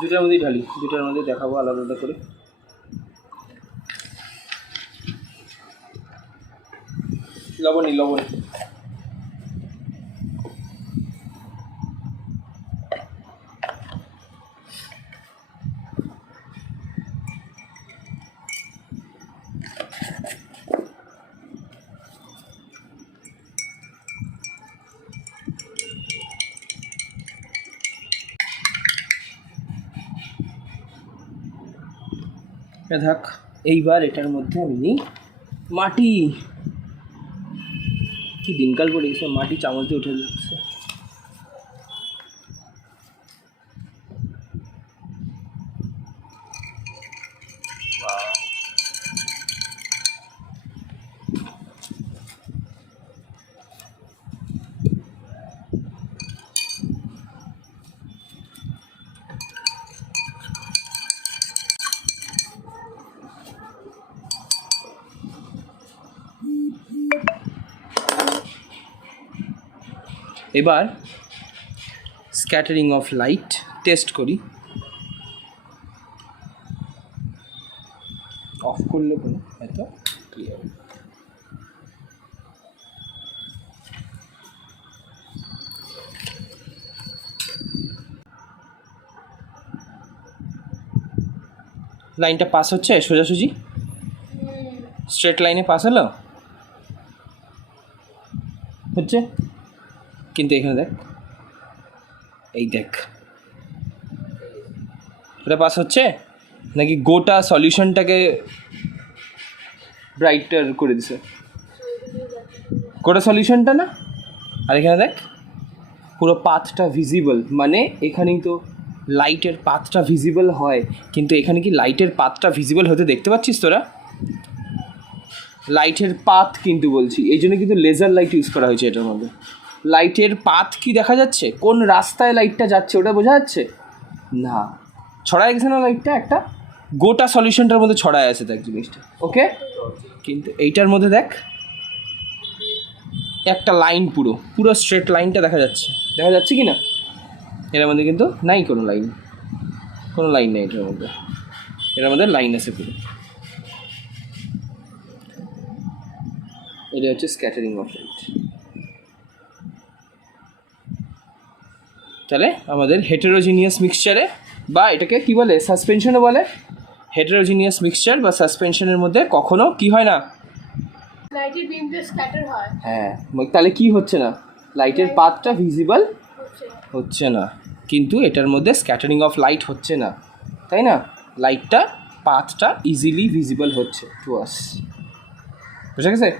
দুটার মধ্যেই ঢালি, দুটার মধ্যে দেখাবো আলাদা আলাদা করে। লবণই লবণ, থাক। এইবার এটার মধ্যে আমি নিই মাটি। কি দিনকাল পড়ে গেছে, মাটি চামচ দিয়ে উঠে যাচ্ছে। এবার স্ক্যাটারিং অফ লাইট টেস্ট করি। অফ করলে কোনো এত ক্লিয়ার। লাইনটা পাস হচ্ছে সোজাসুজি, স্ট্রেট লাইনে পাস হলো হচ্ছে, কিন্তু এখানে দেখ, এই দেখ, এটা পাস হচ্ছে নাকি গোটা সলিউশনটাকে ব্রাইটার করে দিছে? গোটা সলিউশনটা না, আর এখানে দেখ পুরো পাথটা ভিজিবল, মানে এখানেই তো লাইটের পাথটা ভিজিবল হয়, কিন্তু এখানে কি লাইটের পাথটা ভিজিবল হতে দেখতে পাচ্ছিস তোরা? লাইটের পাথ কিন্তু বলছি, এই জন্য কিন্তু লেজার লাইট ইউজ করা হয়েছে এটার মধ্যে। লাইটের পাথ কি দেখা যাচ্ছে, কোন রাস্তায় লাইটটা যাচ্ছে ওটা বোঝা যাচ্ছে না, ছড়ায় গেছে না লাইটটা, একটা গোটা সলিউশনটার মধ্যে ছড়ায় আছে দেখ জিনিসটা, ওকে। কিন্তু এইটার মধ্যে দেখ একটা লাইন, পুরো পুরো স্ট্রেট লাইনটা দেখা যাচ্ছে, দেখা যাচ্ছে কি না? এটার মধ্যে কিন্তু নাই কোনো লাইন, কোনো লাইন নেই এটার মধ্যে, এটার মধ্যে লাইন আছে পুরো। এটা হচ্ছে স্ক্যাটারিং অফ লাইট। তাহলে আমাদের হেটেরোজিনিয়াস মিক্সচারে, বা এটাকে কি বলে, সাসপেনশনও বলে, হেটেরোজিনিয়াস মিক্সচার বা সাসপেনশনের মধ্যে কখনো কি হয় না, লাইটের বিমটা স্ক্যাটার হয়। হ্যাঁ, তাহলে কি হচ্ছে না, লাইটের পাথটা ভিজিবল হচ্ছে না, কিন্তু এটার মধ্যে স্ক্যাটারিং অফ লাইট হচ্ছে না, তাই না? লাইটটা পাথটা ইজিলি ভিজিবল হচ্ছে টু আস, বুঝা গেছে?